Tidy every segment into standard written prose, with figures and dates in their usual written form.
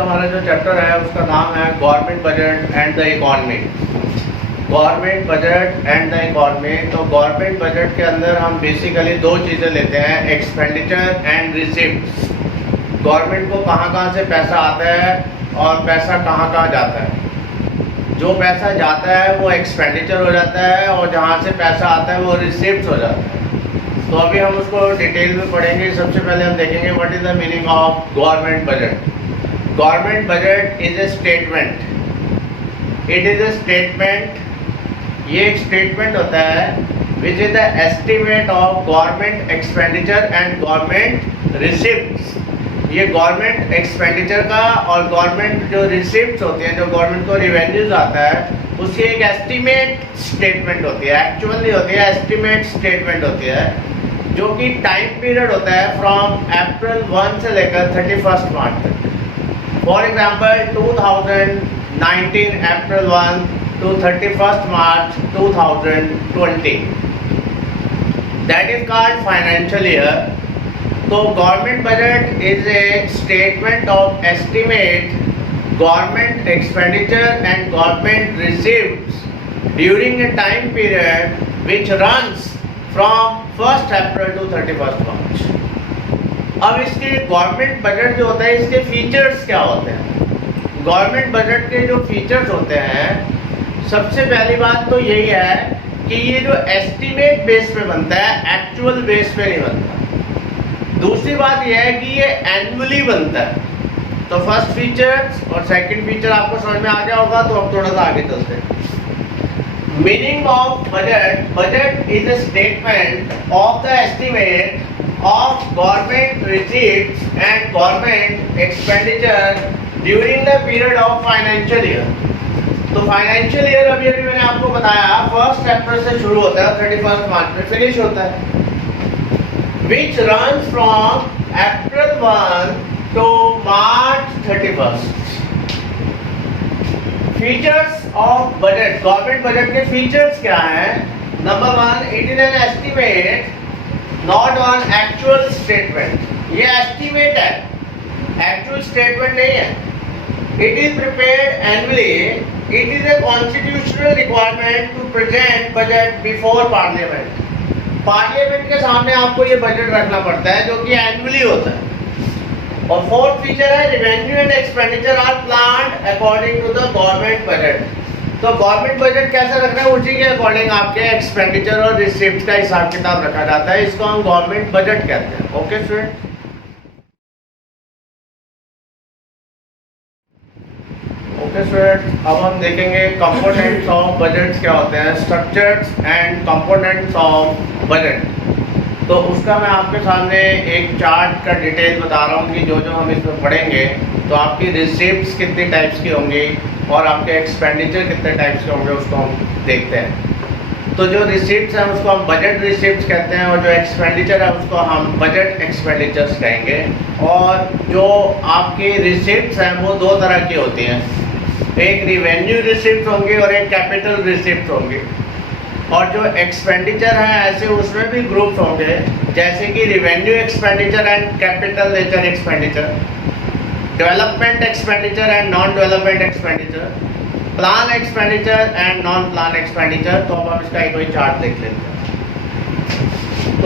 हमारा जो चैप्टर है उसका नाम है government budget and the economy. Government budget and the economy. तो गवर्नमेंट बजट के अंदर हम बेसिकली दो चीज़ें लेते हैं, एक्सपेंडिचर एंड रिसिप्ट्स। गवर्नमेंट को कहाँ कहाँ से पैसा आता है और पैसा कहाँ कहाँ जाता है। जो पैसा जाता है वो एक्सपेंडिचर हो जाता है और जहाँ से पैसा आता है वो रिसिप्ट्स हो जाता है। तो अभी हम उसको डिटेल में पढ़ेंगे। सबसे पहले हम देखेंगे what is the meaning of government budget. Government budget is a statement. It is a statement. ये एक स्टेटमेंट होता है which is the estimate of government expenditure and government receipts. ये गवर्नमेंट एक्सपेंडिचर का और गवर्नमेंट जो रिसिप्ट्स होती हैं, जो गवर्नमेंट को रिवेन्यूज आता है, उसकी एक एस्टिमेट स्टेटमेंट होती है। एक्चुअल नहीं होती है, एस्टिमेट स्टेटमेंट होती है, जो कि टाइम पीरियड होता है फ्रॉम अप्रैल 1 से लेकर 31 मार्च तक। For example 2019 April 1 to 31 March 2020, that is called financial year. तो government budget is a statement of estimate government expenditure and government receives during a time period which runs from 1 April to 31 March. अब इसके government budget जो होता है, इसके features क्या होते हैं। गवर्नमेंट बजट के जो फीचर्स होते हैं, सबसे पहली बात तो यही है कि ये जो एस्टिमेट बेस पे बनता है, एक्चुअल बेस पे नहीं बनता। दूसरी बात यह है कि ये एनुअली बनता है। तो फर्स्ट फीचर और सेकंड फीचर आपको समझ में आ गया होगा। तो अब थोड़ा सा आगे चलते हैं। Meaning of budget. Budget is a statement of the estimate of government receipts and government expenditure during the period of financial year. तो फाइनेंशियल ईयर अभी मैंने आपको बताया 1 अप्रैल से शुरू होता है, 31 मार्च में फिनिश होता है, which runs from April 1 to March 31st. Features of budget. Government budget के फीचर्स क्या हैं? Number 1, it is an estimate not on actual statement. ये एस्टिमेट है, एक्चुअल स्टेटमेंट नहीं है। It is prepared annually. It is a constitutional requirement to present budget before parliament. Parliament के सामने आपको ये बजट रखना पड़ता है, जो कि एनुअली होता है। और फोर्थ फीचर है revenue and expenditure are planned according to the government budget. तो गवर्नमेंट बजट कैसे रखना है, उसी के अकॉर्डिंग आपके एक्सपेंडिचर और रिसिप्ट का हिसाब किताब रखा जाता है। इसको हम गवर्नमेंट बजट कहते हैं। Okay student. ओके स्टूडेंट, अब हम देखेंगे कंपोनेंट्स ऑफ बजट क्या होते हैं, structures and components of budget. तो उसका मैं आपके सामने एक चार्ट का डिटेल बता रहा हूँ कि जो जो हम इसमें पढ़ेंगे, तो आपकी रिसिप्ट्स कितनी टाइप्स की होंगी और आपके एक्सपेंडिचर कितने टाइप्स के होंगे, उसको हम देखते हैं। तो जो रिसिप्ट्स हैं उसको हम बजट रिसिप्ट्स कहते हैं, और जो एक्सपेंडिचर है उसको हम बजट एक्सपेंडिचर्स कहेंगे। और जो आपकी रिसिप्ट्स हैं वो दो तरह की होती हैं, एक रिवेन्यू रिसिप्ट होंगी और एक कैपिटल रिसिप्ट होंगी। और जो एक्सपेंडिचर है ऐसे उसमें भी ग्रुप्स होंगे, जैसे कि revenue expenditure and capital nature expenditure, development expenditure and non development expenditure, plan expenditure and non plan expenditure. तो अब हम इसका एक कोई चार्ट देख लेते हैं।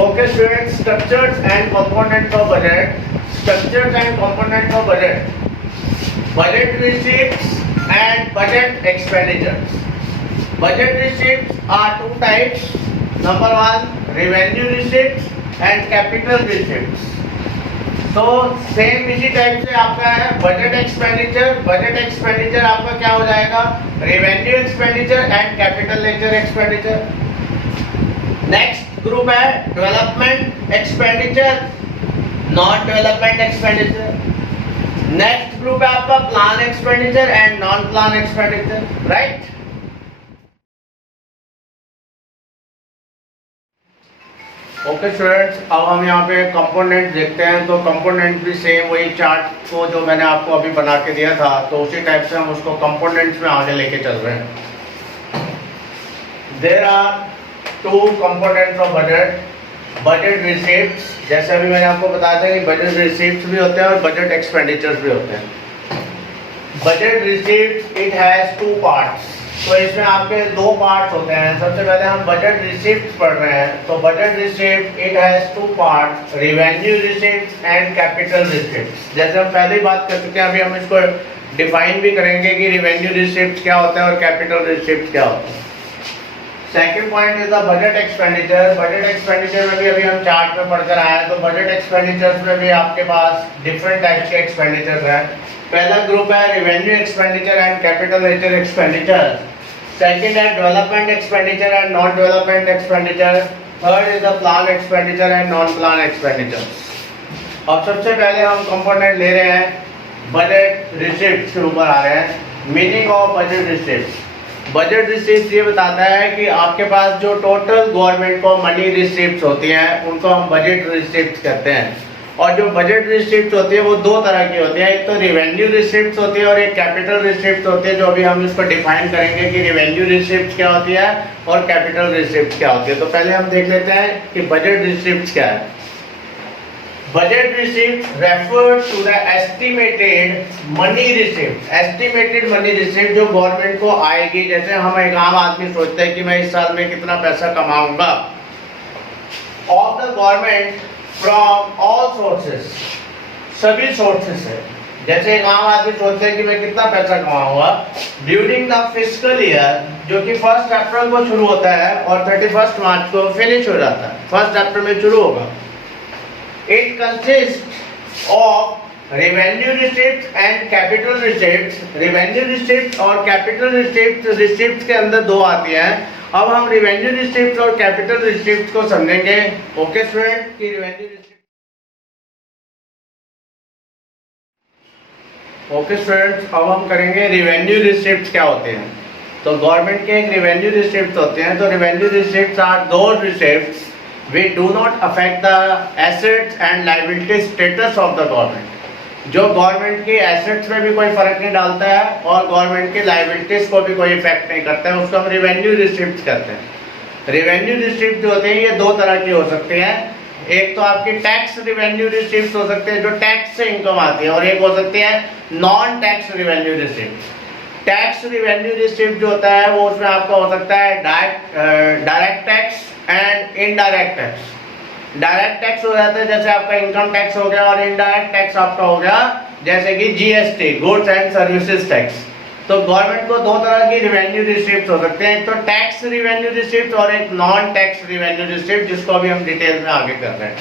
Okay students, structures and components of budget. Structures and components of budget. Budget receipts and budget expenditures. Budget receipts are two types. Number 1, revenue receipts and capital receipts. तो सेम इसी टाइप से आपका है budget expenditure. Budget expenditure आपका क्या हो जाएगा, revenue expenditure and capital nature expenditure. Next group है development expenditure, non development expenditure. Next group है आपका plan expenditure and non plan expenditure, right. Okay students, अब हम यहाँ पे कंपोनेंट देखते हैं। तो कंपोनेंट भी सेम वही चार्ट को जो मैंने आपको अभी बना के दिया था, तो उसी टाइप से हम उसको कंपोनेंट्स में आगे लेके चल रहे हैं। There are 2 components of budget. Budget receipts, जैसे अभी मैंने आपको बताया था कि बजट रिसिप्ट्स भी होते हैं और बजट एक्सपेंडिचर्स भी होते हैं। Budget receipt it has two parts. तो इसमें आपके दो पार्ट होते हैं। सबसे पहले हम बजट रिसिप्ट पढ़ रहे हैं। तो budget receipt it has two part, revenue receipt and capital receipt. जैसे हम पहले ही बात कर चुके हैं, अभी हम इसको डिफाइन भी करेंगे कि रिवेन्यू रिसिप्ट क्या होता है और कैपिटल रिसिप्ट क्या होता है। Second point is the budget expenditure. Budget expenditure में भी अभी हम चार्ट में पढ़कर आए हैं। तो बजट एक्सपेंडिचर्स में भी आपके पास डिफरेंट टाइप्स के एक्सपेंडिचर्स हैं। पहला ग्रुप है revenue expenditure and capital expenditure. Second है development expenditure and non development expenditure. Third is the plan expenditure and non plan expenditure. अब सबसे पहले हम कंपोनेंट ले रहे हैं बजट रिसिप्ट के ऊपर आ रहे हैं। Meaning of budget receipt. Budget receipt ये बताता है कि आपके पास जो टोटल गवर्नमेंट को मनी रिसिप्ट होती हैं उनको हम बजट रिसिप्ट कहते हैं। और जो बजट रिसिप्ट होती है वो दो तरह की होती है। एक तो रिवेन्यू रिसिप्ट होती है और एक कैपिटल रिसिप्ट होती है, जो अभी हम इसको डिफाइन करेंगे कि रिवेन्यू रिसिप्ट क्या होती है और कैपिटल रिसिप्ट क्या होती है। तो पहले हम देख लेते हैं कि बजट रिसिप्ट क्या है। Budget receipt refers to the estimated money receipt. Estimated money receipt जो गवर्नमेंट को आएगी। जैसे हम एक आम आदमी सोचते हैं कि मैं इस साल में कितना पैसा कमाऊंगा, of the government from all sources, सभी सोर्सेस से। जैसे एक आम आदमी सोचते हैं कि मैं कितना पैसा कमाऊंगा ड्यूरिंग द फिस्कल ईयर, जो कि 1 अप्रैल को शुरू होता है और 31 मार्च को फिनिश हो जाता है। 1 अप्रैल में शुरू होगा। It consists of revenue receipts and capital receipts. Revenue receipts और capital receipts के अंदर दो आती हैं। अब हम revenue receipts और capital receipts को समझेंगे। ओके स्टूडेंट, कि revenue receipt। ओके स्टूडेंट्स, अब हम करेंगे revenue receipts क्या होते हैं। तो गवर्नमेंट के एक revenue receipts होते हैं। तो revenue receipts are those receipts which do not affect the assets and liability status of the government। जो गवर्नमेंट की एसेट्स में भी कोई फर्क नहीं डालता है और गवर्नमेंट की लाइबिलिटीज को भी कोई इफेक्ट नहीं करता है, उसको हम रिवेन्यू रिसिप्ट कहते हैं। रिवेन्यू रिसिप्ट जो होते हैं ये दो तरह की हो सकती हैं। एक तो आपकी टैक्स रिवेन्यू रिसिप्ट हो सकते हैं जो टैक्स से इनकम आती है, और एक हो सकती है non tax revenue receipt. Tax revenue receipt जो होता है वो उसमें आपका हो सकता है direct tax and indirect tax. Direct tax हो जाता है जैसे आपका इनकम टैक्स हो गया, और इनडायरेक्ट टैक्स आपका हो गया जैसे कि GST, goods and services tax. तो गवर्नमेंट को दो तरह की रिवेन्यू रिसिप्ट हो सकते हैं, एक तो टैक्स रिवेन्यू रिसिप्ट और एक नॉन टैक्स रिवेन्यू रिसिप्ट, जिसको अभी हम डिटेल में आगे कर रहे हैं।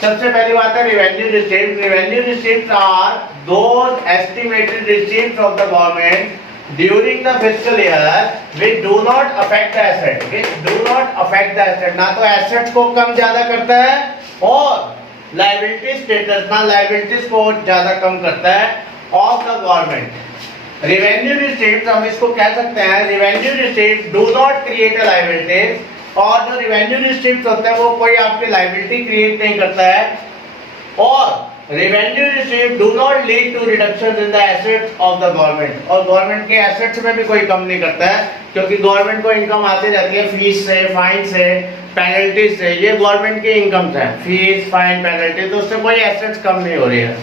सबसे पहली बात है revenue receipt. Revenue receipt are those estimated receipts of the government during the fiscal year which do not affect the asset, which do not affect the asset। ना तो एसेट को कम ज्यादा करता है और लायबिलिटी स्टेटस, ना लायबिलिटीज को ज्यादा कम करता है of the government. Revenue receipt हम इसको कह सकते हैं, revenue receipt do not create a liabilities. और जो रिवेन्यू रिसीप्ट होता है वो कोई आपकी लायबिलिटी क्रिएट नहीं करता है, और revenue receipt do not lead to reduction in the assets of the government। और गवर्नमेंट के एसेट्स में भी कोई कम नहीं करता है, क्योंकि गवर्नमेंट को इनकम आती रहती है फीस से, फाइन से, पेनल्टी से। ये गवर्नमेंट की इनकम है, फीस, फाइन, पेनल्टी, तो उससे कोई एसेट्स कम नहीं हो रही है।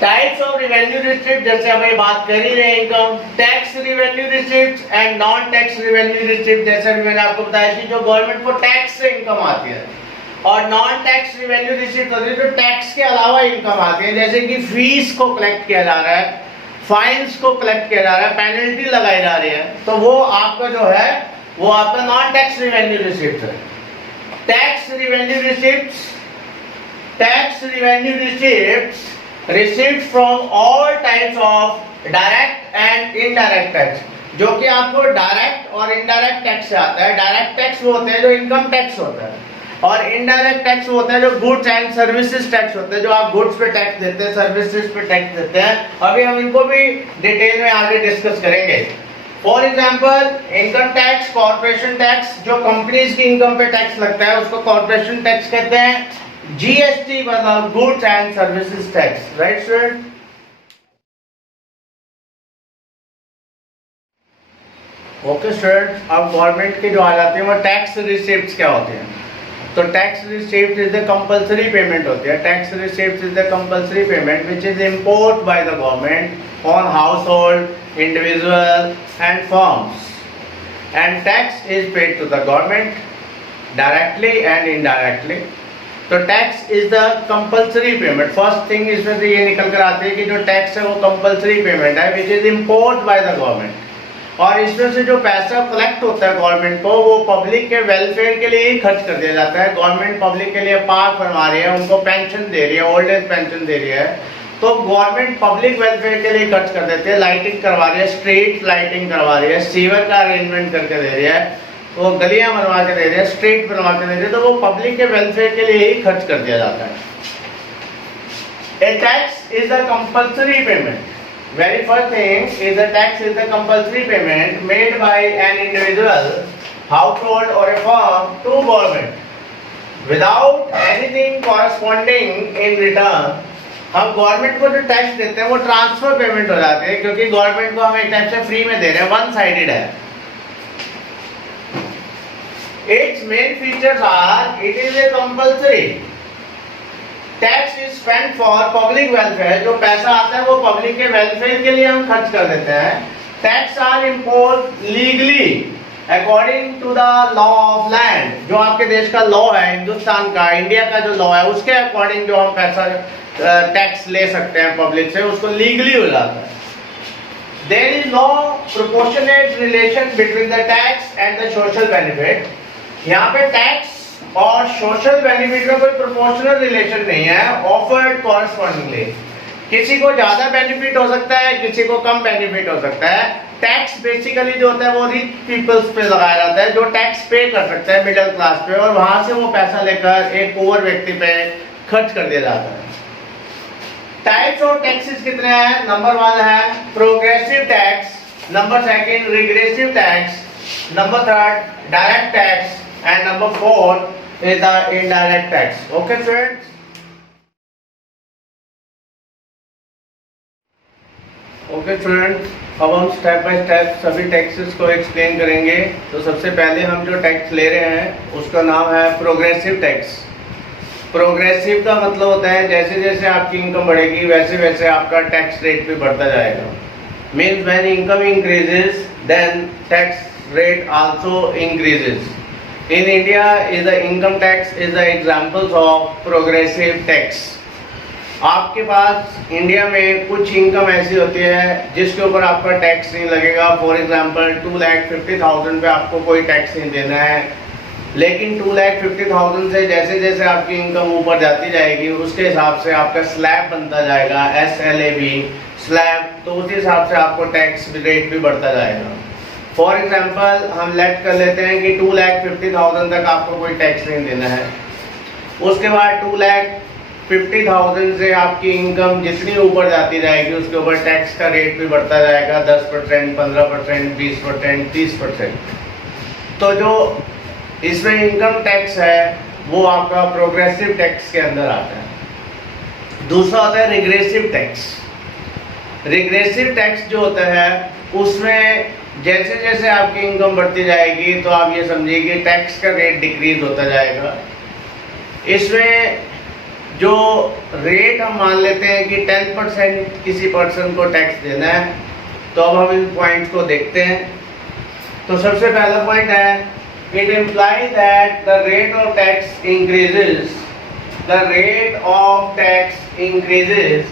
टाइप्स ऑफ रिवेन्यू रिसिप्ट, जैसे हम बात कर ही रहे हैं income tax revenue receipt and non tax revenue receipt. जैसे मैंने आपको बताया कि जो गवर्नमेंट को टैक्स से इनकम आती है, और नॉन टैक्स रिवेन्यू रिसिप्ट होती है जो टैक्स के अलावा इनकम आती है, जैसे कि फीस को कलेक्ट किया जा रहा है, फाइन्स को कलेक्ट किया जा रहा है, पेनल्टी लगाई जा रही है, तो वो आपका जो है वो आपका नॉन टैक्स रिवेन्यू रिसिप्ट है। Tax revenue receipts, tax revenue receipts receipt from all types of direct and indirect tax, जो कि आपको डायरेक्ट और इनडायरेक्ट टैक्स से आता है। डायरेक्ट टैक्स वो होते हैं जो इनकम टैक्स होता है, और इनडायरेक्ट टैक्स होता है जो गुड्स एंड सर्विसेज टैक्स होते हैं, जो आप गुड्स पे टैक्स देते हैं, सर्विसेज पे टैक्स देते हैं। अभी हम इनको भी डिटेल में आगे डिस्कस करेंगे। For example income tax, corporation tax, जो कंपनीज की इनकम पे टैक्स लगता है उसको कॉर्पोरेशन टैक्स कहते हैं। जीएसटी मतलब goods and services tax, right student. Okay student, अब गवर्नमेंट की जो आ जाती है वो टैक्स रिसिप्ट्स क्या होती हैं। तो tax receipt is the compulsory payment होती है. Tax receipt is the compulsory payment which is impose by the government on household, individual and firms, and tax is paid to the government directly and indirectly. तो tax is the compulsory payment. First thing इसमें से ये निकल कर आती है कि जो टैक्स है वो कंपल्सरी पेमेंट है विच is impose by the government. और इसमें से जो पैसा कलेक्ट होता है गवर्नमेंट को वो पब्लिक के वेलफेयर के लिए ही खर्च कर दिया जाता है. गवर्नमेंट पब्लिक के लिए पार्क बनवा रही है, उनको पेंशन दे रही है, ओल्ड एज पेंशन दे रही है, तो गवर्नमेंट पब्लिक वेलफेयर के लिए खर्च कर देती है. लाइटिंग करवा रही है, स्ट्रीट लाइटिंग करवा रही है, सीवर का अरेंजमेंट करके दे रही है, वो गलियां बनवा के दे रही है, स्ट्रीट बनवा के दे रही है, तो वो पब्लिक के वेलफेयर के लिए ही खर्च कर दिया जाता है. A tax is the compulsory payment. Very first thing is the tax is the compulsory payment made by an individual, household or a firm to government without anything corresponding in return. हम government को जो tax देते हैं वो transfer payment हो जाते हैं, क्योंकि गवर्नमेंट को हम एक टाइप से फ्री में दे रहे हैं, वन साइडेड है. Its main features are it is a compulsory. Tax is spend for public welfare. जो पैसा आता है वो पब्लिक के वेलफेयर के लिए हम खर्च कर देते हैं. Tax are impose legally according to the law of land. जो आपके देश का लॉ है, हिंदुस्तान का, इंडिया का जो लॉ है, उसके अकॉर्डिंग जो हम पैसा टैक्स ले सकते हैं पब्लिक से, उसको लीगली हो जाता है. There is no proportionate relation between the tax and the social benefit. यहाँ पे टैक्स और सोशल बेनिफिट में कोई प्रोपोर्शनल रिलेशन नहीं है. ऑफर्ड कॉरस्पॉन्डिंगली, किसी को ज्यादा बेनिफिट हो सकता है, किसी को कम बेनिफिट हो सकता है. टैक्स बेसिकली जो होता है वो रिच पीपल्स पे लगाया जाता है, जो टैक्स पे कर सकता है मिडिल क्लास पे, और वहां से वो पैसा लेकर एक पुअर व्यक्ति पे खर्च कर दिया जाता है. टाइप्स ऑफ टैक्सेस कितने हैं? नंबर 1 है progressive tax, number 2 regressive tax, number 3 direct tax, and number 4 is the indirect tax. Okay friends? Okay friends, अब हम स्टेप बाय स्टेप सभी टैक्सेस को एक्सप्लेन करेंगे. तो सबसे पहले हम जो टैक्स ले रहे हैं उसका नाम है प्रोग्रेसिव टैक्स. प्रोग्रेसिव का मतलब होता है जैसे जैसे आपकी इनकम बढ़ेगी वैसे वैसे आपका टैक्स रेट भी बढ़ता जाएगा. Means when income increases then tax rate also increases. In India, is the income tax is the examples of progressive tax. आपके पास इंडिया में कुछ इनकम ऐसी होती है जिसके ऊपर आपका टैक्स नहीं लगेगा. फॉर एग्जांपल 2,50,000 पे आपको कोई टैक्स नहीं देना है. लेकिन 2,50,000 से जैसे जैसे आपकी इनकम ऊपर जाती जाएगी उसके हिसाब से आपका स्लैब बनता जाएगा, SLAB स्लैब. तो उस हिसाब से आपको टैक्स रेट भी बढ़ता जाएगा. फॉर एग्जाम्पल हम लेट कर लेते हैं कि 2,50,000 तक आपको कोई टैक्स नहीं देना है. उसके बाद 2,50,000 से आपकी इनकम जितनी ऊपर जाती जाएगी उसके ऊपर टैक्स का रेट भी बढ़ता जाएगा, 10%, 15%, 20%, 30%. तो जो इसमें इनकम टैक्स है वो आपका प्रोग्रेसिव टैक्स के अंदर आता है. दूसरा होता है रिग्रेसिव टैक्स. रिग्रेसिव टैक्स जो होता है उसमें जैसे जैसे आपकी इनकम बढ़ती जाएगी तो आप ये समझिए कि टैक्स का रेट डिक्रीज होता जाएगा. इसमें जो रेट हम मान लेते हैं कि 10% किसी पर्सन को टैक्स देना है. तो अब हम इन पॉइंट्स को देखते हैं. तो सबसे पहला पॉइंट है it implies that the rate of tax increases. The rate of tax increases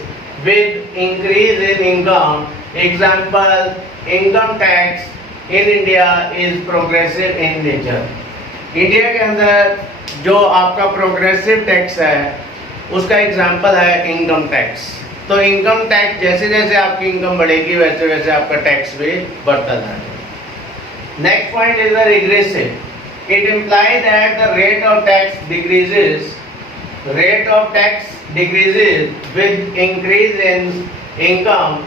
with increase in income. Example, income tax in India is progressive in nature. India के अंदर जो आपका प्रोग्रेसिव टैक्स है उसका एग्जाम्पल है income tax. तो income tax जैसे जैसे आपकी इनकम बढ़ेगी वैसे वैसे आपका टैक्स भी बढ़ता जाएगा. Next point is the regressive. It implies that the rate of tax decreases. Rate of tax decreases with increase in income.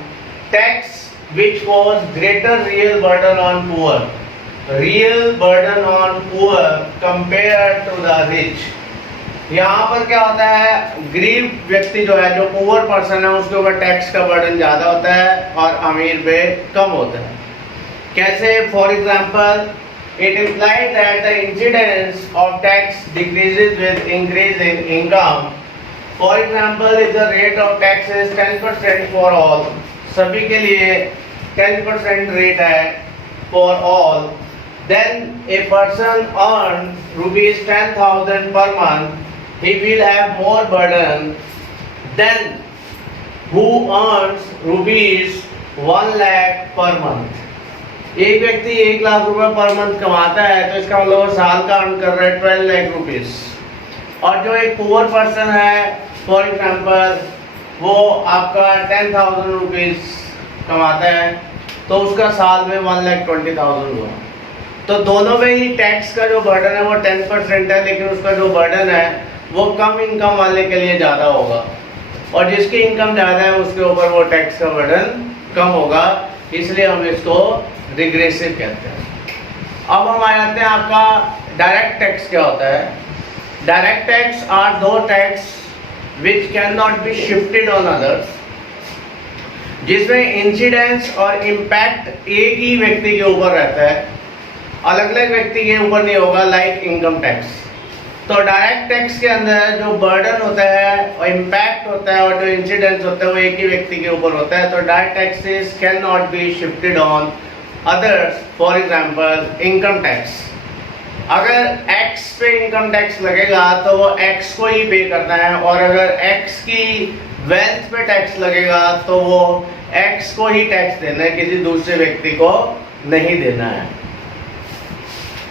Tax which cause greater real burden on poor. Real burden on poor compared to the rich. यहाँ पर क्या होता है, गरीब व्यक्ति जो है, जो पुअर पर्सन है, उसके ऊपर टैक्स का बर्डन ज़्यादा होता है और अमीर पे कम होता है. कैसे? For example it implies that the incidence of tax decreases with increase in income. For example, if the rate of tax is 10% for all, सभी के लिए 10% rate है for all, then a person earns rupees 10,000 per month, he will have more burden than who earns rupees 1 lakh per month. एक व्यक्ति 1 लाख रुपए per month कमाता है तो इसका मतलब वो साल का अर्न कर रहा है 12 लाख रुपीस, और जो एक पुअर पर्सन है फॉर एग्जांपल वो आपका 10,000 रुपीस कमाता है तो उसका साल में 1,20,000 हुआ। तो दोनों में ही टैक्स का जो बर्डन है वो 10% है, लेकिन उसका जो बर्डन है वो कम इनकम वाले के लिए ज़्यादा होगा, और जिसकी इनकम ज़्यादा है उसके ऊपर वो टैक्स का बर्डन कम होगा, इसलिए हम इसको रिग्रेसिव कहते हैं। अब हम आ जाते हैं आपका डायरेक्ट टैक्स क्या होता है। डायरेक्ट टैक्स आर दो tax which can not be shifted on others, जिसमें इंसिडेंस और इम्पैक्ट एक ही व्यक्ति के ऊपर रहता है, अलग अलग व्यक्ति के ऊपर नहीं होगा, लाइक इनकम टैक्स। तो डायरेक्ट टैक्स के अंदर जो बर्डन होता है और इम्पैक्ट होता है और जो इंसिडेंस होता है वो एक ही व्यक्ति के ऊपर होता है। तो direct taxes can not be shifted on others. For example income tax, अगर एक्स पे इनकम टैक्स लगेगा तो वो एक्स को ही पे करना है, और अगर एक्स की वेल्थ पे टैक्स लगेगा तो वो एक्स को ही टैक्स देना है, किसी दूसरे व्यक्ति को नहीं देना है।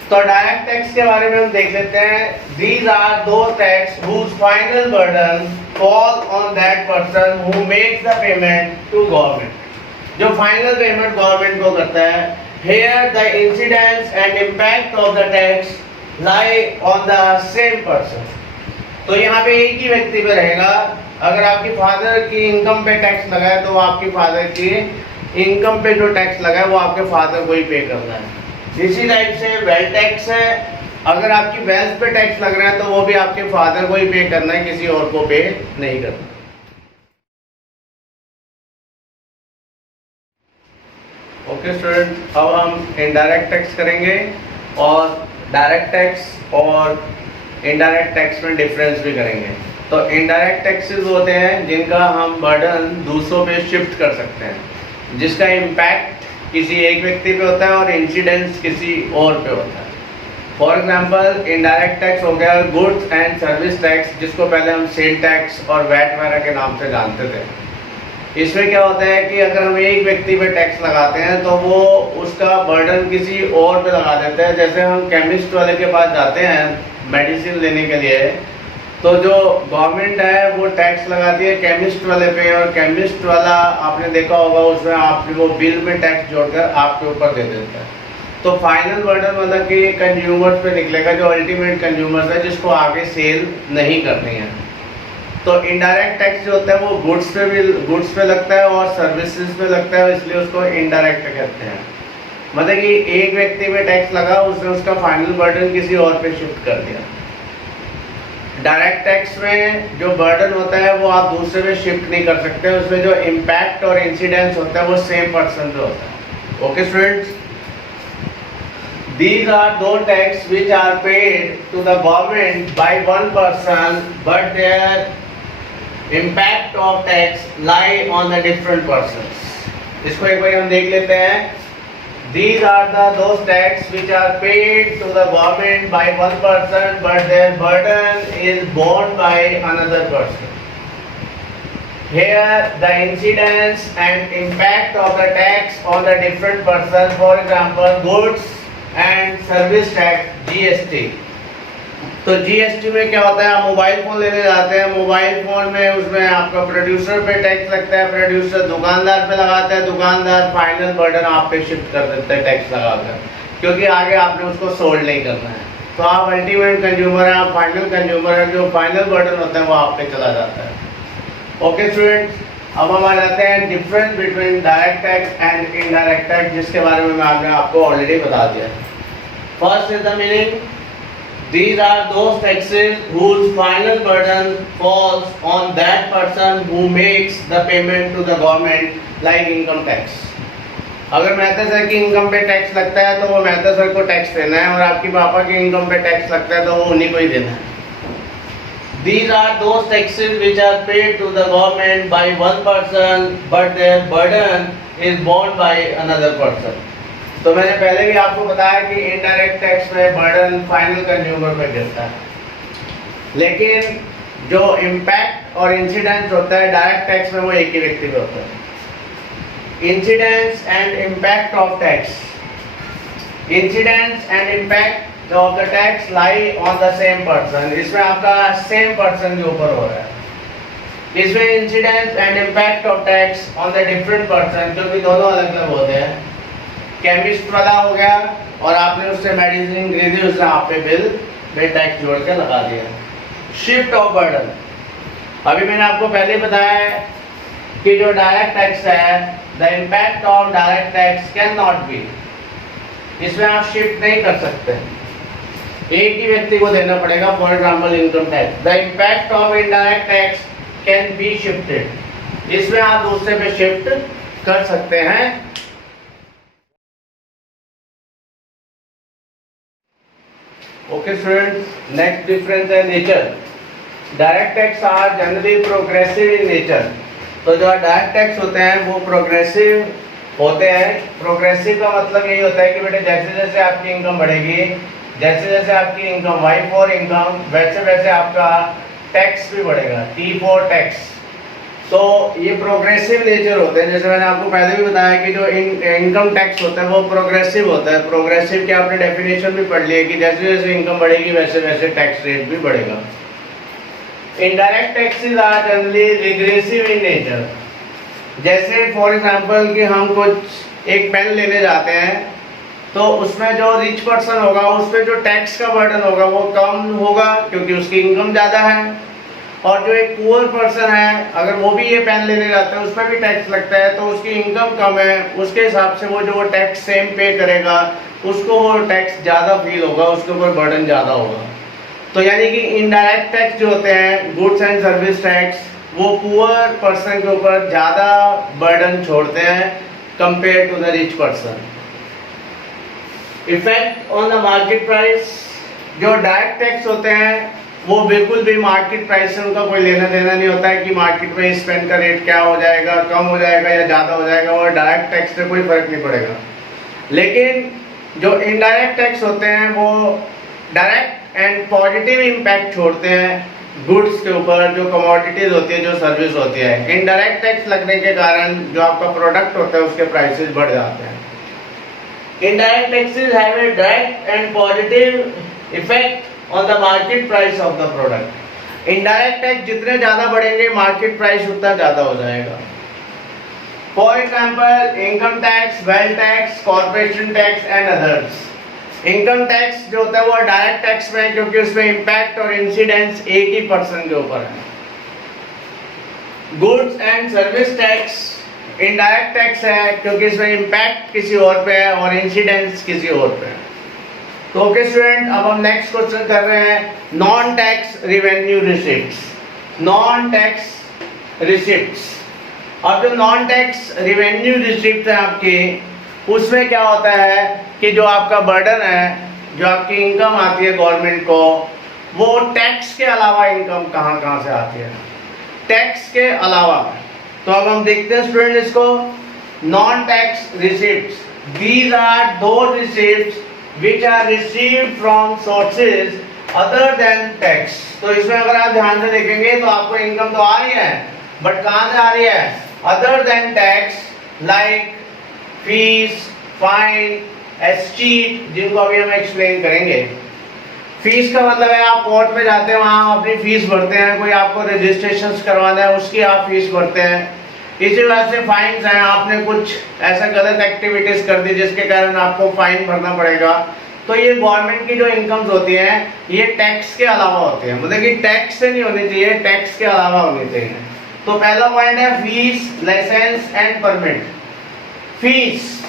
तो डायरेक्ट टैक्स के बारे में हम देख लेते हैं। These are those tax whose final burden fall on that person who makes the payment to government. जो फाइनल पेमेंट गवर्नमेंट को करता है। Here the incidence and impact of the tax lie on the same person. तो यहाँ पे एक ही व्यक्ति पे रहेगा। अगर आपकी फादर की इनकम पे टैक्स लगा है तो आपकी फादर की इनकम पे जो टैक्स लगा है वो आपके फादर को ही पे करना है। इसी टाइप से वेल्थ टैक्स है, अगर आपकी वेल्थ पे टैक्स लग रहा है तो वो भी आपके फादर को ही पे करना है, किसी और को पे नहीं करना। ओके स्टूडेंट, अब हम इनडायरेक्ट टैक्स करेंगे और डायरेक्ट टैक्स और इनडायरेक्ट टैक्स में डिफरेंस भी करेंगे। तो इनडायरेक्ट टैक्सेस होते हैं जिनका हम बर्डन दूसरों पे शिफ्ट कर सकते हैं, जिसका इम्पैक्ट किसी एक व्यक्ति पे होता है और इंसिडेंस किसी और पे होता है। फॉर एग्जांपल इनडायरेक्ट टैक्स हो गया गुड्स एंड सर्विस टैक्स, जिसको पहले हम सेल टैक्स और वैट वगैरह के नाम से जानते थे। इसमें क्या होता है कि अगर हम एक व्यक्ति पे टैक्स लगाते हैं तो वो उसका बर्डन किसी और पे लगा देते हैं। जैसे हम केमिस्ट वाले के पास जाते हैं मेडिसिन लेने के लिए, तो जो गवर्नमेंट है वो टैक्स लगाती है केमिस्ट वाले पे, और केमिस्ट वाला आपने देखा होगा उसमें आपने वो बिल में टैक्स जोड़कर आपके ऊपर दे देता है। तो फाइनल बर्डन मतलब कि कंज्यूमर्स पे निकलेगा, जो अल्टीमेट कंज्यूमर्स है जिसको आगे सेल नहीं करनी है। तो इनडायरेक्ट टैक्स जो होता है वो गुड्स पे लगता है और सर्विसेज पे लगता है, इसलिए उसको इनडायरेक्ट कहते हैं। मतलब कि एक व्यक्ति पे टैक्स लगा, उसने उसका फाइनल बर्डन किसी और पे शिफ्ट कर दिया। डायरेक्ट टैक्स में जो बर्डन होता है वो आप दूसरे पे शिफ्ट नहीं कर सकते, उसमें जो इम्पैक्ट और इंसिडेंस होता है वो सेम पर्सन पे होता है। Okay students, these are those tax which are paid to the government by one person, but their impact of tax lie on the different persons. इसको एक बार हम देख लेते हैं। These are those tax which are paid to the government by one person, but their burden is borne by another person. Here the incidence and impact of the tax on the different person, for example goods and service tax, GST. तो GST में क्या होता है, आप mobile phone लेने जाते हैं, mobile phone में उसमें आपका प्रोड्यूसर पे टैक्स लगता है, प्रोड्यूसर दुकानदार पे लगाता है, दुकानदार फाइनल बर्डन आप पे शिफ्ट कर देता है टैक्स लगाकर, क्योंकि आगे आपने उसको सोल्ड नहीं करना है। तो आप अल्टीमेट कंज्यूमर हैं, आप फाइनल कंज्यूमर हैं, जो फाइनल बर्डन होता है वो आप पे चला जाता है। ओके स्टूडेंट्स, अब हम आ जाते हैं difference between direct tax and indirect tax, जिसके बारे में मैंने आपको ऑलरेडी बता दिया। First is the meaning, these are those taxes whose final burden falls on that person who makes the payment to the government, like income tax. अगर Mehta sir की income पे टैक्स लगता है तो वो मेहता सर को टैक्स देना है, और आपकी पापा की इनकम पे टैक्स लगता है तो वो उन्हीं को ही देना है। These are those taxes which are paid to the government by one person, but their burden is borne by another person. तो मैंने पहले भी आपको बताया कि इनडायरेक्ट टैक्स में बर्डन फाइनल कंज्यूमर पे गिरता है, लेकिन जो इम्पैक्ट और इंसिडेंस होता है डायरेक्ट टैक्स में वो एक ही व्यक्ति पे होता है। Incidence and impact of tax, incidence and impact of the tax lie on the same person. इसमें आपका सेम पर्सन के ऊपर हो रहा है। इसमें incidence and impact of tax on the different person, जो कि दोनों अलग अलग होते हैं। केमिस्ट वाला हो गया और आपने उससे मेडिसिन खरीदी, उसने आप पे बिल में टैक्स जोड़ के लगा दिया। शिफ्ट ऑफ बर्डन, अभी मैंने आपको पहले बताया है कि जो डायरेक्ट टैक्स है, the impact of direct tax can not be, इसमें आप शिफ्ट नहीं कर सकते, एक ही व्यक्ति को देना पड़ेगा। For example income tax, the impact of indirect tax can be shifted, इसमें आप दूसरे पे शिफ्ट कर सकते हैं। ओके स्टूडेंट्स, नेक्स्ट डिफरेंस है nature. Direct tax are generally progressive in nature. तो जो डायरेक्ट टैक्स होते हैं वो प्रोग्रेसिव होते हैं। प्रोग्रेसिव का मतलब यही होता है कि बेटे जैसे जैसे आपकी इनकम बढ़ेगी, जैसे जैसे आपकी इनकम Y4 इनकम, वैसे वैसे आपका टैक्स भी बढ़ेगा, T4 टैक्स। तो ये प्रोग्रेसिव नेचर होते हैं। जैसे मैंने आपको पहले भी बताया कि जो इनकम टैक्स होता है वो प्रोग्रेसिव होता है। प्रोग्रेसिव की आपने डेफिनेशन भी पढ़ ली है कि जैसे जैसे इनकम बढ़ेगी वैसे वैसे टैक्स रेट भी बढ़ेगा। Indirect taxes are generally regressive in nature. जैसे फॉर एग्जांपल कि हम कुछ एक पेन लेने जाते हैं तो उसमें जो रिच पर्सन होगा उस पर जो टैक्स का बर्डन होगा वो कम होगा क्योंकि उसकी इनकम ज़्यादा है, और जो एक पुअर पर्सन है अगर वो भी ये पेन लेने जाता है उस पर भी टैक्स लगता है तो उसकी इनकम कम है, उसके हिसाब से वो जो टैक्स सेम पे करेगा उसको वो टैक्स ज़्यादा फील होगा, उसके ऊपर बर्डन ज़्यादा होगा। तो यानी कि इनडायरेक्ट टैक्स जो होते हैं, गुड्स एंड सर्विस टैक्स, वो पुअर पर्सन के ऊपर ज़्यादा बर्डन छोड़ते हैं compare to the rich person. Effect on the market price, जो डायरेक्ट टैक्स होते हैं वो बिल्कुल भी मार्केट प्राइस से उनका कोई लेना देना नहीं होता है कि मार्केट में स्पेंड का रेट क्या हो जाएगा, कम हो जाएगा या ज़्यादा हो जाएगा, और डायरेक्ट टैक्स से कोई फर्क नहीं पड़ेगा। लेकिन जो इनडायरेक्ट टैक्स होते हैं वो डायरेक्ट एंड पॉजिटिव इम्पैक्ट छोड़ते हैं गुड्स के ऊपर, जो कमोडिटीज होती है, जो सर्विस होती है। इनडायरेक्ट टैक्स लगने के कारण जो आपका प्रोडक्ट होता है उसके प्राइसेस बढ़ जाते हैं। Indirect taxes have a direct and positive effect on the market price of the product. Indirect tax जितने ज़्यादा बढ़ेंगे मार्केट प्राइस उतना ज़्यादा हो जाएगा। For example, income tax, wealth tax, corporation tax and others. Income tax जो होता है वो डायरेक्ट टैक्स में, क्योंकि उसमें इम्पैक्ट और इंसिडेंस एक ही पर्सन के ऊपर है। Goods and service tax indirect tax है क्योंकि इसमें इम्पैक्ट किसी और पे है और इंसिडेंस किसी और पे है। तो ओके स्टूडेंट, अब हम नेक्स्ट क्वेश्चन कर रहे हैं non tax revenue receipts. Non tax receipts, अब जो नॉन टैक्स रेवेन्यू रिसिप्ट है आपकी, उसमें क्या होता है कि जो आपका बर्डन है, जो आपकी इनकम आती है गवर्नमेंट को, वो टैक्स के अलावा इनकम कहाँ कहाँ से आती है, टैक्स के अलावा। तो अब हम देखते हैं स्टूडेंट इसको। Non tax receipts, these are the receipts which are received from sources other than tax. तो इसमें अगर आप ध्यान से देखेंगे तो आपको इनकम तो आ रही है, बट कहाँ से आ रही है, other than tax, like fees, fine, escheat, जिनको अभी हम एक्सप्लेन करेंगे। फीस का मतलब है आप कोर्ट में जाते हैं, वहाँ अपनी फीस भरते हैं, कोई आपको रजिस्ट्रेशन करवाना है उसकी आप फीस भरते हैं। इसी वजह से फाइन्स हैं, आपने कुछ ऐसा गलत एक्टिविटीज कर दी जिसके कारण आपको फाइन भरना पड़ेगा। तो ये गवर्नमेंट की जो इनकम्स होती हैं ये टैक्स के अलावा होती है, मतलब कि टैक्स से नहीं होनी चाहिए, टैक्स के अलावा होनी चाहिए। तो पहला पॉइंट है fees, licence and permit. Fees,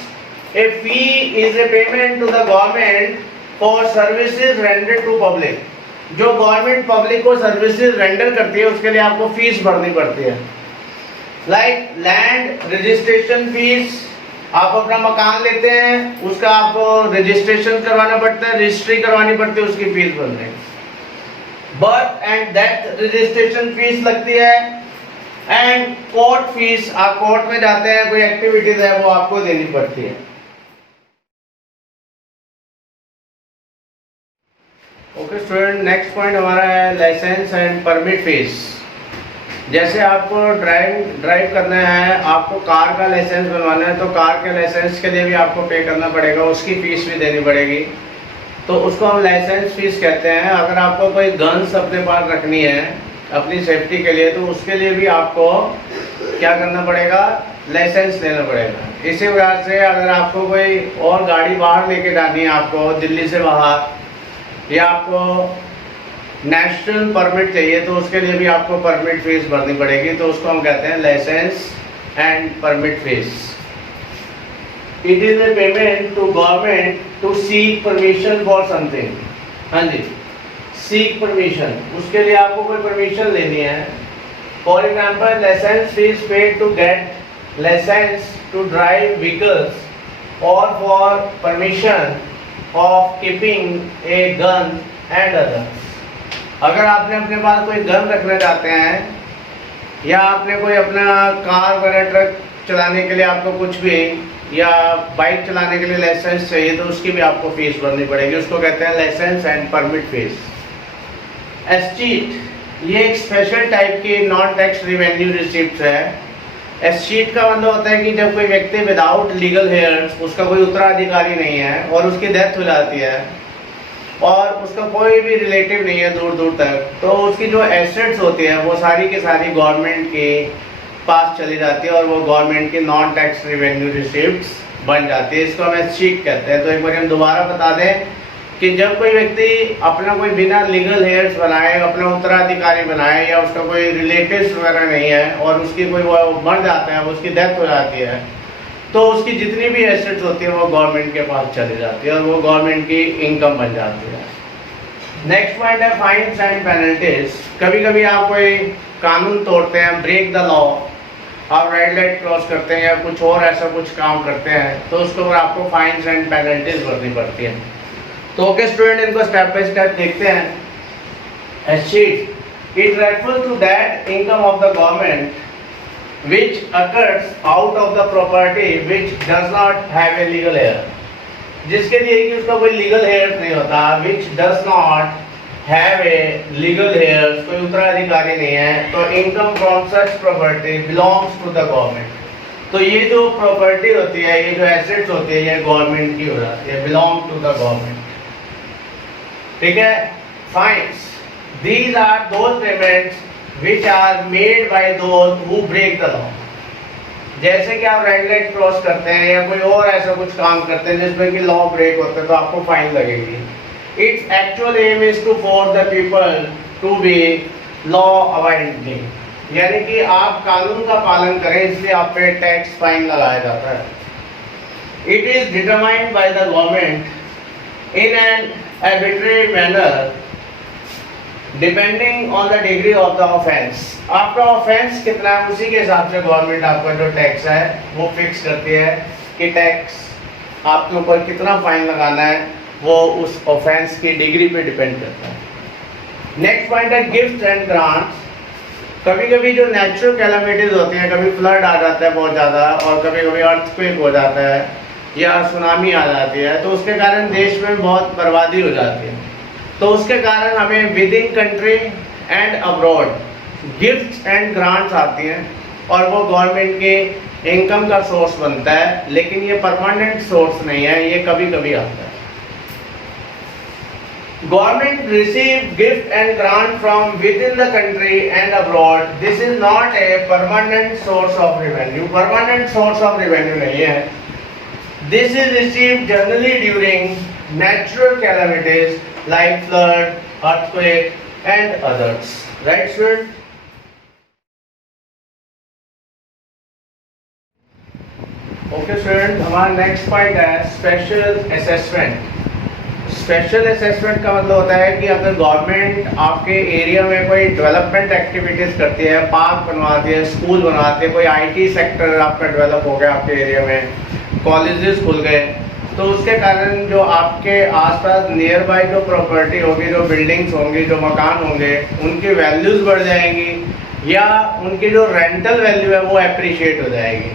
a fee is a payment to the government for services rendered to public. जो गवर्नमेंट पब्लिक को सर्विसेज रेंडर करती है उसके लिए आपको फीस भरनी पड़ती है, लाइक लैंड रजिस्ट्रेशन फीस आप अपना मकान लेते हैं, उसका आपको रजिस्ट्रेशन करवाना पड़ता है, रजिस्ट्री करवानी पड़ती है, उसकी फीस भरने, birth and death registration fees लगती है, एंड कोर्ट फीस, आप कोर्ट में जाते हैं, कोई एक्टिविटीज है वो आपको देनी पड़ती है। ओके स्टूडेंट, नेक्स्ट पॉइंट हमारा है लाइसेंस एंड परमिट फीस। जैसे आपको ड्राइव करना है, आपको कार का लाइसेंस बनवाना है, तो कार के लाइसेंस के लिए भी आपको पे करना पड़ेगा, उसकी फीस भी देनी पड़ेगी, तो उसको हम लाइसेंस फीस कहते हैं। अगर आपको कोई गन्स अपने पास रखनी है अपनी सेफ्टी के लिए, तो उसके लिए भी आपको क्या करना पड़ेगा, लाइसेंस लेना पड़ेगा। इसी प्रकार से अगर आपको कोई और गाड़ी बाहर लेके जानी है, आपको दिल्ली से बाहर, या आपको नेशनल परमिट चाहिए, तो उसके लिए भी आपको परमिट फीस भरनी पड़ेगी, तो उसको हम कहते हैं licence and permit fees. It is a payment to government to seek permission for something. हाँ जी, सीक परमिशन, उसके लिए आपको कोई परमिशन लेनी है। For example, licence fees paid to get licence to drive vehicles और for permission of keeping a gun and others. अगर आपने अपने पास कोई गन रखना चाहते हैं, या आपने कोई अपना कार वगैरह ट्रक चलाने के लिए आपको कुछ भी, या बाइक चलाने के लिए लाइसेंस चाहिए, तो उसकी भी आपको फीस भरनी पड़ेगी, उसको कहते हैं लाइसेंस एंड परमिट फीस। एसचीट, ये एक स्पेशल टाइप की नॉन टैक्स रिवेन्यू रिसिप्ट है। एसचीट का मतलब होता है कि जब कोई व्यक्ति विदाउट लीगल हेयर्स, उसका कोई उत्तराधिकारी नहीं है और उसकी डेथ हो जाती है और उसका कोई भी रिलेटिव नहीं है दूर दूर तक, तो उसकी जो एसेट्स होती है वो सारी की सारी गवर्नमेंट के पास चली जाती है और वो गवर्नमेंट की नॉन टैक्स रिवेन्यू रिसिप्ट्स बन जाती है। इसको हम एसचीट कहते हैं। तो एक बार हम दोबारा बता दें कि जब कोई व्यक्ति अपना कोई बिना लीगल हेयर्स बनाए अपना उत्तराधिकारी बनाए, या उसका कोई रिलेटिव्स वगैरह नहीं है और उसकी कोई वो मर जाता है, उसकी डेथ हो जाती है, तो उसकी जितनी भी एसेट्स होती है वो गवर्नमेंट के पास चली जाती है और वो गवर्नमेंट की इनकम बन जाती है। नेक्स्ट पॉइंट है फाइन्स एंड पेनल्टीज। कभी कभी आप कोई कानून तोड़ते हैं, ब्रेक द लॉ, आप रेड लाइट क्रॉस करते हैं या कुछ और ऐसा कुछ काम करते हैं, तो उसके ऊपर आपको फाइन्स एंड पेनल्टीज भरनी पड़ती है। तो ओके स्टूडेंट, इनको स्टेप बाय स्टेप देखते हैं। Escheat, it refers to that income of the government which occurs out of the property which does not have a legal heir, जिसके लिए कि उसका कोई लीगल हेयर नहीं होता, which does not have a legal heir, कोई उत्तराधिकारी नहीं है, तो income from such property belongs to the government. तो ये जो प्रॉपर्टी होती है, ये जो एसेट्स होती है, ये गवर्नमेंट की हो जाती है, बिलोंग टू द गवर्नमेंट। ठीक है। Fines, these are those payments which are made by those who break the law। जैसे कि आप रेड लाइट क्रॉस करते हैं या कोई और ऐसा कुछ काम करते हैं जिसमें कि लॉ ब्रेक होता है, तो आपको फाइन लगेगी। It's actual aim is to force the people to be law abiding, यानी कि आप कानून का पालन करें, इसलिए आप पे टैक्स फाइन लगाया जाता है। It is determined by the government in an arbitrary manner depending on the degree of the offence. आपका ऑफेंस कितना है, उसी के हिसाब से गवर्नमेंट आपका जो टैक्स है वो फिक्स करती है कि टैक्स आपके ऊपर कितना फाइन लगाना है, वो उस ऑफेंस की डिग्री पे डिपेंड करता है। नेक्स्ट पॉइंट है गिफ्ट एंड ग्रांट्स। कभी कभी जो नेचुरल कैलामिटीज होती हैं, कभी फ्लड आ जाता है बहुत ज़्यादा, और कभी कभी अर्थक्वेक हो जाता है या सुनामी आ जाती है, तो उसके कारण देश में बहुत बर्बादी हो जाती है। तो उसके कारण हमें with in country and abroad gifts and grants आती हैं और वो गवर्नमेंट के इनकम का सोर्स बनता है, लेकिन ये परमानेंट सोर्स नहीं है, ये कभी कभी आता है। Government receive gift and grant from with in the country and abroad. This is not a permanent source of revenue, permanent source of revenue नहीं है। This is received generally during natural calamities like flood, earthquake and others. Right student? Okay student, हमारा next point है special assessment. Special assessment का मतलब होता है कि अगर गवर्नमेंट आपके एरिया में कोई डेवलपमेंट एक्टिविटीज करती है, पार्क बनवाती है, स्कूल बनवाती है, कोई आईटी सेक्टर आपका डेवलप हो गया आपके एरिया में, कॉलेजेस खुल गए, तो उसके कारण जो आपके आसपास नियर बाय जो प्रॉपर्टी होगी, जो बिल्डिंग्स होंगी, जो मकान होंगे, उनकी वैल्यूज़ बढ़ जाएंगी या उनकी जो रेंटल वैल्यू है वो एप्रिशिएट हो जाएगी।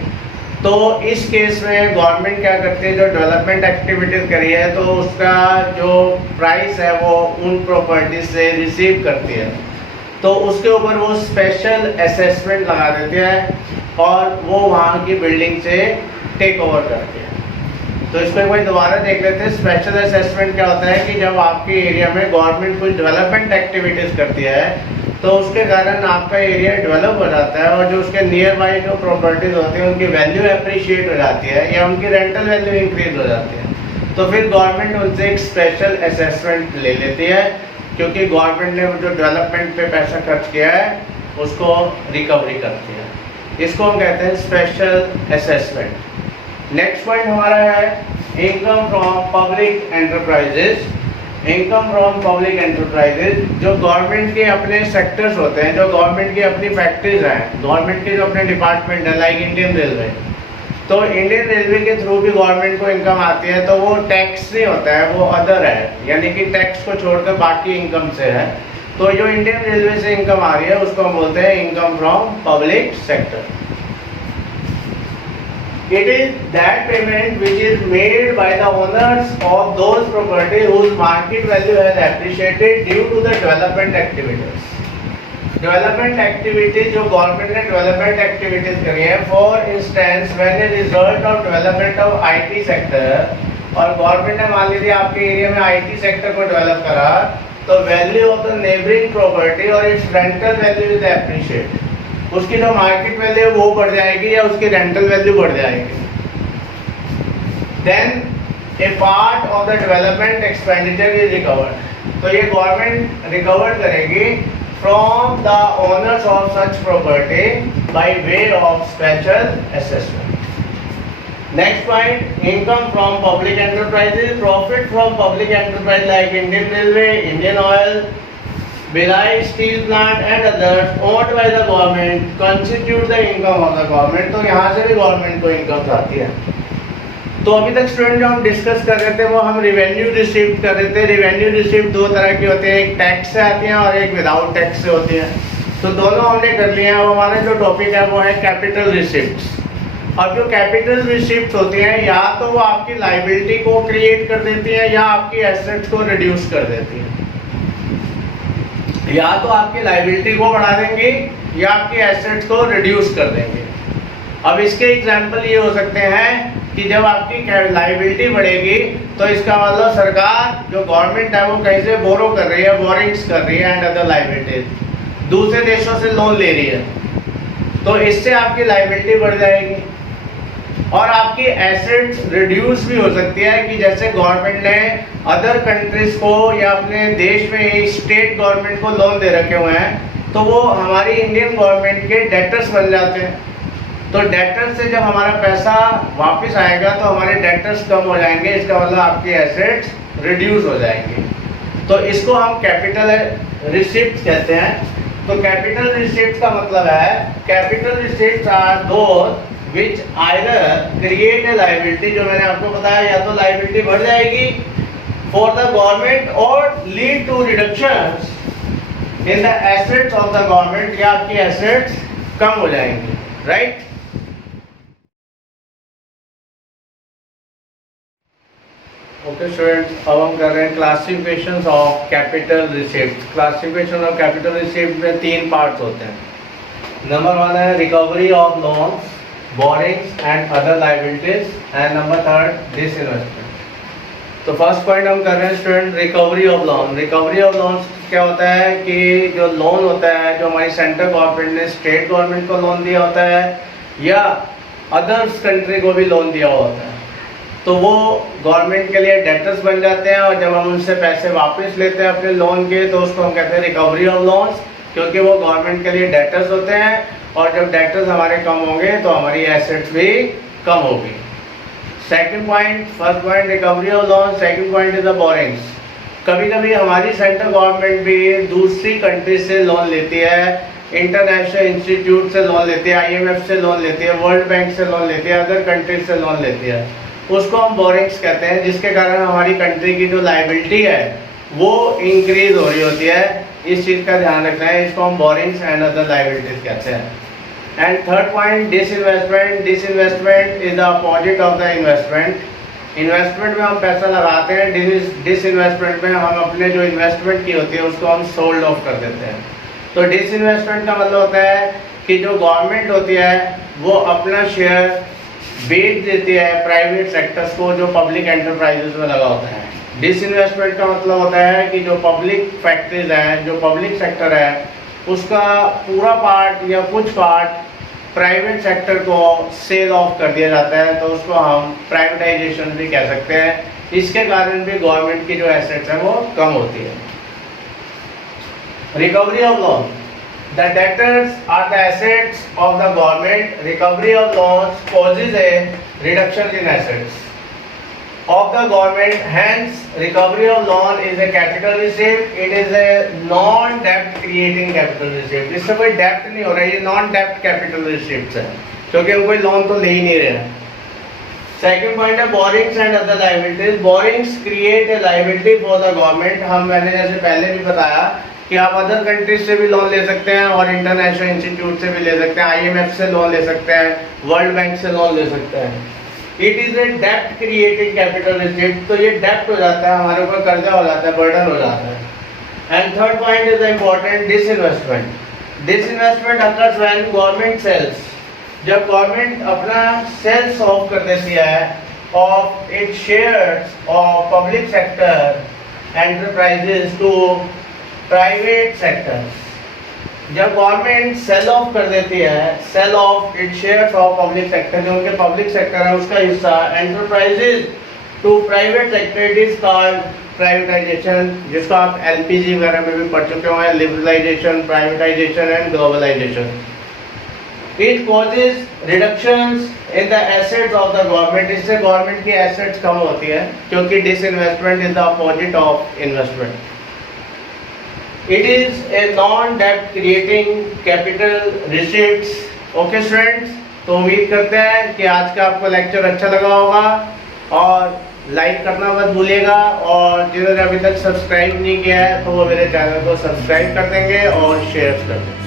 तो इस केस में गवर्नमेंट क्या करती है, जो डेवलपमेंट एक्टिविटीज़ करी है तो उसका जो प्राइस है वो उन प्रॉपर्टीज से रिसीव करती है, तो उसके ऊपर वो स्पेशल असेसमेंट लगा देती है और वो वहाँ की बिल्डिंग से टेक ओवर करती है। तो इसको एक बार दोबारा देख लेते हैं। स्पेशल असेसमेंट क्या होता है कि जब आपके एरिया में गवर्नमेंट कुछ डेवलपमेंट एक्टिविटीज़ करती है तो उसके कारण आपका एरिया डेवलप हो जाता है और जो उसके नियर बाई जो प्रॉपर्टीज़ होती हैं उनकी वैल्यू अप्रिशिएट हो जाती है या उनकी रेंटल वैल्यू इंक्रीज हो जाती है। तो फिर गवर्नमेंट उनसे एक स्पेशल असेसमेंट ले लेती है, क्योंकि गवर्नमेंट ने जो डेवलपमेंट पे पैसा खर्च किया है उसको रिकवरी करती है। इसको हम कहते हैं स्पेशल असेसमेंट। नेक्स्ट पॉइंट हमारा है income from public enterprises. Income from public enterprises जो गवर्नमेंट के अपने सेक्टर्स होते हैं, जो गवर्नमेंट की अपनी फैक्ट्रीज हैं, गवर्नमेंट के जो अपने डिपार्टमेंट है लाइक इंडियन रेलवे, तो इंडियन रेलवे के थ्रू भी गवर्नमेंट को इनकम आती है, तो वो टैक्स नहीं होता है, वो अदर है, यानी कि टैक्स को छोड़कर बाकी इनकम से है। तो जो इंडियन रेलवे से इनकम आ रही है उसको हम बोलते हैं income from public sector. It is that payment which is made by the owners of those property whose market value has appreciated due to the development activities. Development activities जो government ने development activities करी है, for instance when a result of development of IT sector, और government ने मान लीजिए आपके area में आईटी सेक्टर को डेवलप करा, तो value of the neighbouring property और its rental value is appreciate, उसकी जो मार्केट वैल्यू है वो बढ़ जाएगी या उसकी रेंटल वैल्यू बढ़ जाएगी। Then a part of the development expenditure is recovered, तो ये गवर्नमेंट रिकवर करेगी from the owners of such property by way of special assessment. Next point income from public enterprises. Profit from public enterprise like Indian railway, Indian oil, Bhilai steel plant and others owned by the government constitute the income of the government। तो यहाँ से भी government को income आती है। तो अभी तक स्टूडेंट जो हम डिस्कस कर रहे थे वो हम रिवेन्यू रिसीव्ड कर रहे थे। रिवेन्यू रिसीव्ड दो तरह की होती है, एक टैक्स से आती हैं और एक विदाउट टैक्स से होती है। तो दोनों हमने कर लिए हैं। अब हमारा जो टॉपिक है वो है कैपिटल रिसिप्ट्स। अब जो कैपिटल रिसिप्ट्स होती हैं या तो वो आपकी लाइबिलिटी को क्रिएट कर देती है या आपकी एसेट्स को रिड्यूस कर देती है। या तो आपकी लाइबिलिटी को बढ़ा देंगे या आपकी एसेट्स को रिड्यूस कर देंगे। अब इसके एग्जाम्पल ये हो सकते हैं कि जब आपकी लाइबिलिटी बढ़ेगी तो इसका मतलब सरकार जो गवर्नमेंट है वो कहीं से बोरो कर रही है, बोरिंग्स कर रही है एंड अदर लाइबिलिटीज, दूसरे देशों से लोन ले रही है, तो इससे आपकी लाइबिलिटी बढ़ जाएगी और आपकी एसेट्स रिड्यूस भी हो सकती है कि जैसे गवर्नमेंट ने अदर कंट्रीज को या अपने देश में ही स्टेट गवर्नमेंट को लोन दे रखे हुए हैं, तो वो हमारी इंडियन गवर्नमेंट के डेटर्स बन जाते हैं। तो डेटर्स से जब हमारा पैसा वापस आएगा तो हमारे डेटर्स कम हो जाएंगे, इसका मतलब आपकी एसेट्स रिड्यूस हो जाएंगी। तो इसको हम कैपिटल रिसिप्ट कहते हैं। तो कैपिटल रिसिप्ट का मतलब है capital receipts are those which either create a liability, जो मैंने आपको बताया, या तो लाइबिलिटी बढ़ जाएगी for the government or lead to reductions in the assets of the government, या आपकी assets कम हो जाएंगी, right? ओके स्टूडेंट्स, अब हम कर रहे हैं classifications of capital receipt. Classification of capital receipt में तीन पार्ट्स होते हैं। नंबर वन है recovery of loans, borrowings and other liabilities, and number third disinvestment। तो फर्स्ट पॉइंट हम कर रहे हैं student recovery of loan. Recovery of loan क्या होता है कि जो लोन होता है जो हमारी सेंट्रल गवर्नमेंट ने स्टेट गवर्नमेंट को लोन दिया होता है या अदर्स कंट्री को भी लोन दिया होता है, तो वो गवर्नमेंट के लिए डेटर्स बन जाते हैं और जब हम उनसे पैसे वापस लेते हैं अपने लोन के तो उसको हम कहते हैं रिकवरी ऑफ लोन्स, क्योंकि वो गवर्नमेंट के लिए डेटर्स होते हैं और जब डेटर्स हमारे कम होंगे तो हमारी एसेट्स भी कम होगी। Second point, first point recovery of loan, second point is the borings. कभी कभी हमारी सेंट्रल गवर्नमेंट भी दूसरी कंट्री से लोन लेती है इंटरनेशनल इंस्टीट्यूट से लोन लेती है, IMF से लोन लेती है, वर्ल्ड बैंक से लोन लेती है, अदर कंट्रीज से लोन लेती है, उसको हम बोरिंग्स कहते हैं, जिसके कारण हमारी कंट्री की जो लाइबिलिटी है वो इंक्रीज हो रही होती है। इस चीज़ का ध्यान रखना है, इसको हम बोरिंग्स एंड अदर लाइबिलिटीज कहते हैं। And third point, disinvestment. Disinvestment is the opposite of the investment. Investment में हम पैसा लगाते हैं, डिसइन्वेस्टमेंट में हम अपने जो इन्वेस्टमेंट की होती है उसको हम सोल्ड ऑफ कर देते हैं। तो डिसइन्वेस्टमेंट का मतलब होता है कि जो गवर्नमेंट होती है वो अपना शेयर बेच देती है प्राइवेट सेक्टर्स को जो पब्लिक एंटरप्राइजेस में लगा होता है। डिसइन्वेस्टमेंट का मतलब होता है कि जो पब्लिक फैक्ट्रीज हैं, जो पब्लिक सेक्टर है, उसका पूरा पार्ट या कुछ पार्ट प्राइवेट सेक्टर को सेल ऑफ कर दिया जाता है, तो उसको हम प्राइवेटाइजेशन भी कह सकते हैं। इसके कारण भी गवर्नमेंट की जो एसेट्स हैं वो कम होती है। Recovery of loan. The debtors are the assets of the government. Recovery of loans causes a reduction in assets of the government. Hence, recovery of loan is a capital receipt. It is a non-debt creating capital receipt. इससे कोई डेप्ट नहीं हो रहा है, ये non-debt capital receipts है, क्योंकि हम कोई लोन तो ले ही नहीं रहे हैं। सेकेंड पॉइंट है borings and other liabilities. Borings create a liability for the government. मैंने जैसे पहले भी बताया कि आप अदर कंट्रीज से भी लोन ले सकते हैं और इंटरनेशनल इंस्टीट्यूट से भी ले सकते हैं, IMF से लोन ले सकते हैं, वर्ल्ड बैंक से लोन ले सकते हैं। इट इज ए डेप्ट क्रिएटिंग कैपिटल रिसिप्ट। तो ये डेप्ट हो जाता है, हमारे ऊपर कर्जा हो जाता है, बर्डन हो जाता है। And third point is important, disinvestment. Disinvestment occurs when government sells. जब गवर्नमेंट अपना सेल्स ऑफ कर देती है of it shares of public sector enterprises to private sectors. जब गवर्नमेंट सेल ऑफ कर देती है, sell off it shares of public sector, जो उनके पब्लिक सेक्टर है उसका हिस्सा enterprises to private sector, it is called privatisation, जिसको आप LPG वगैरह में भी पढ़ चुके होंगे, liberalisation, privatisation and globalisation. It causes reductions in the assets of the government. इससे गवर्नमेंट की एसेट्स कम होती है, क्योंकि disinvestment is the opposite of investment. It is a non-debt creating capital receipts. Okay students, तो उम्मीद करते हैं कि आज का आपको लेक्चर अच्छा लगा होगा, और लाइक करना मत भूलिएगा, और जिन्होंने अभी तक सब्सक्राइब नहीं किया है तो वो मेरे चैनल को सब्सक्राइब कर देंगे और शेयर कर देंगे।